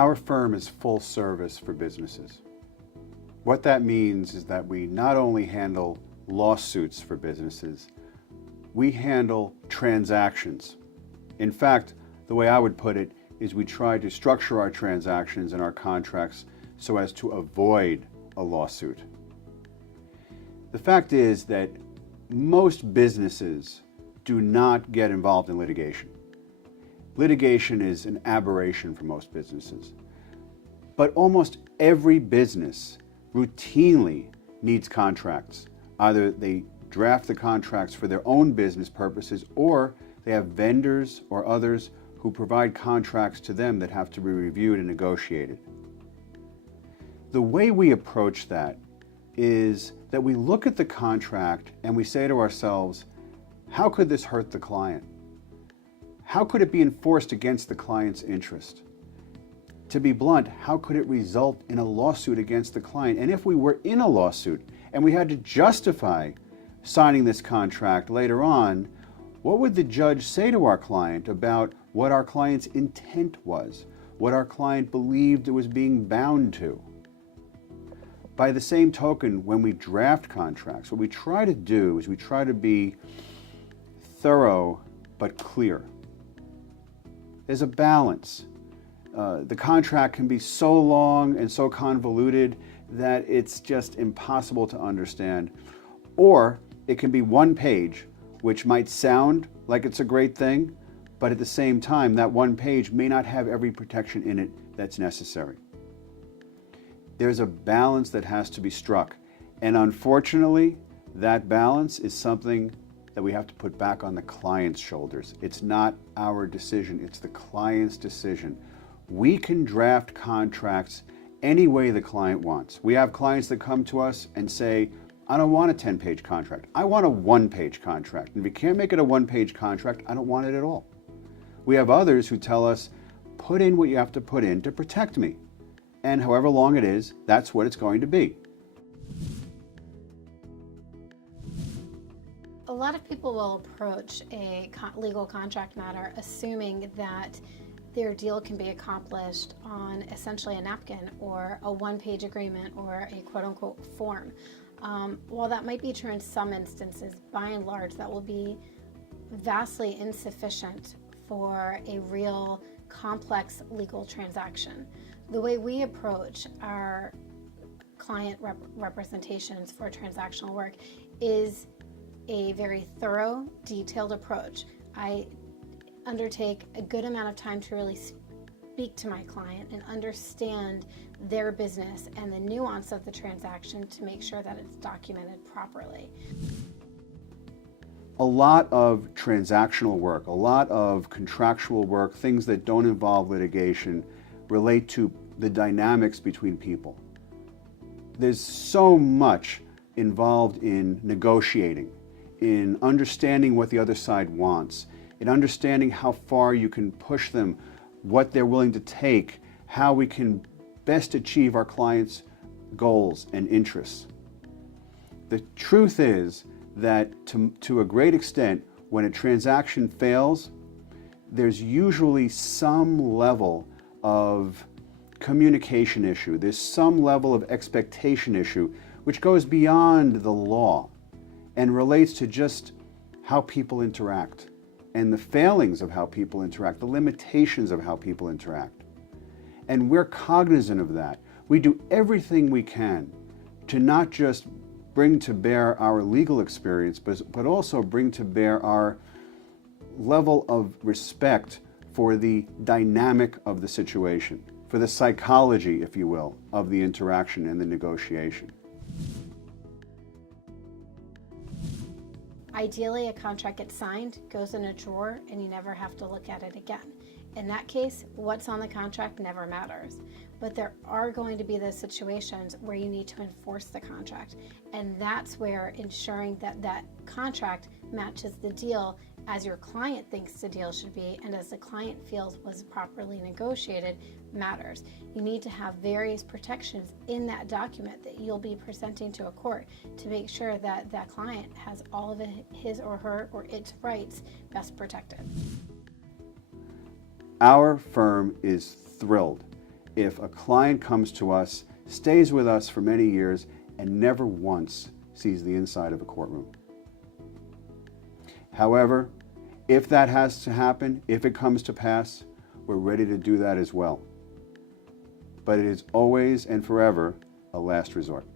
Our firm is full service for businesses. What that means is that we not only handle lawsuits for businesses, we handle transactions. In fact, the way I would put it is we try to structure our transactions and our contracts so as to avoid a lawsuit. The fact is that most businesses do not get involved in litigation. Litigation is an aberration for most businesses. But almost every business routinely needs contracts. Either they draft the contracts for their own business purposes, or they have vendors or others who provide contracts to them that have to be reviewed and negotiated. The way we approach that is that we look at the contract and we say to ourselves, how could this hurt the client? How could it be enforced against the client's interest? To be blunt, how could it result in a lawsuit against the client? And if we were in a lawsuit and we had to justify signing this contract later on, what would the judge say to our client about what our client's intent was, what our client believed it was being bound to? By the same token, when we draft contracts, what we try to do is we try to be thorough but clear. There's a balance. The contract can be so long and so convoluted that it's just impossible to understand. Or it can be one page, which might sound like it's a great thing, but at the same time, that one page may not have every protection in it that's necessary. There's a balance that has to be struck. And unfortunately, that balance is something that we have to put back on the client's shoulders. It's not our decision, it's the client's decision. We can draft contracts any way the client wants. We have clients that come to us and say, I don't want a 10-page contract. I want a one-page contract. And if you can't make it a one-page contract, I don't want it at all. We have others who tell us, put in what you have to put in to protect me. And however long it is, that's what it's going to be. A lot of people will approach a legal contract matter assuming that their deal can be accomplished on essentially a napkin or a one-page agreement or a quote-unquote form. While that might be true in some instances, by and large, that will be vastly insufficient for a real complex legal transaction. The way we approach our client representations for transactional work is a very thorough, detailed approach. I undertake a good amount of time to really speak to my client and understand their business and the nuance of the transaction to make sure that it's documented properly. A lot of transactional work, a lot of contractual work, things that don't involve litigation, relate to the dynamics between people. There's so much involved in negotiating, in understanding what the other side wants, in understanding how far you can push them, what they're willing to take, how we can best achieve our clients' goals and interests. The truth is that to a great extent, when a transaction fails, there's usually some level of communication issue. There's some level of expectation issue which goes beyond the law and relates to just how people interact and the failings of how people interact, the limitations of how people interact. And we're cognizant of that. We do everything we can to not just bring to bear our legal experience, but also bring to bear our level of respect for the dynamic of the situation, for the psychology, if you will, of the interaction and the negotiation. Ideally, a contract gets signed, goes in a drawer, and you never have to look at it again. In that case, what's on the contract never matters. But there are going to be those situations where you need to enforce the contract. And that's where ensuring that that contract matches the deal as your client thinks the deal should be and as the client feels was properly negotiated matters. You need to have various protections in that document that you'll be presenting to a court to make sure that that client has all of his or her or its rights best protected. Our firm is thrilled if a client comes to us, stays with us for many years, and never once sees the inside of a courtroom. However, if that has to happen, if it comes to pass, we're ready to do that as well. But it is always and forever a last resort.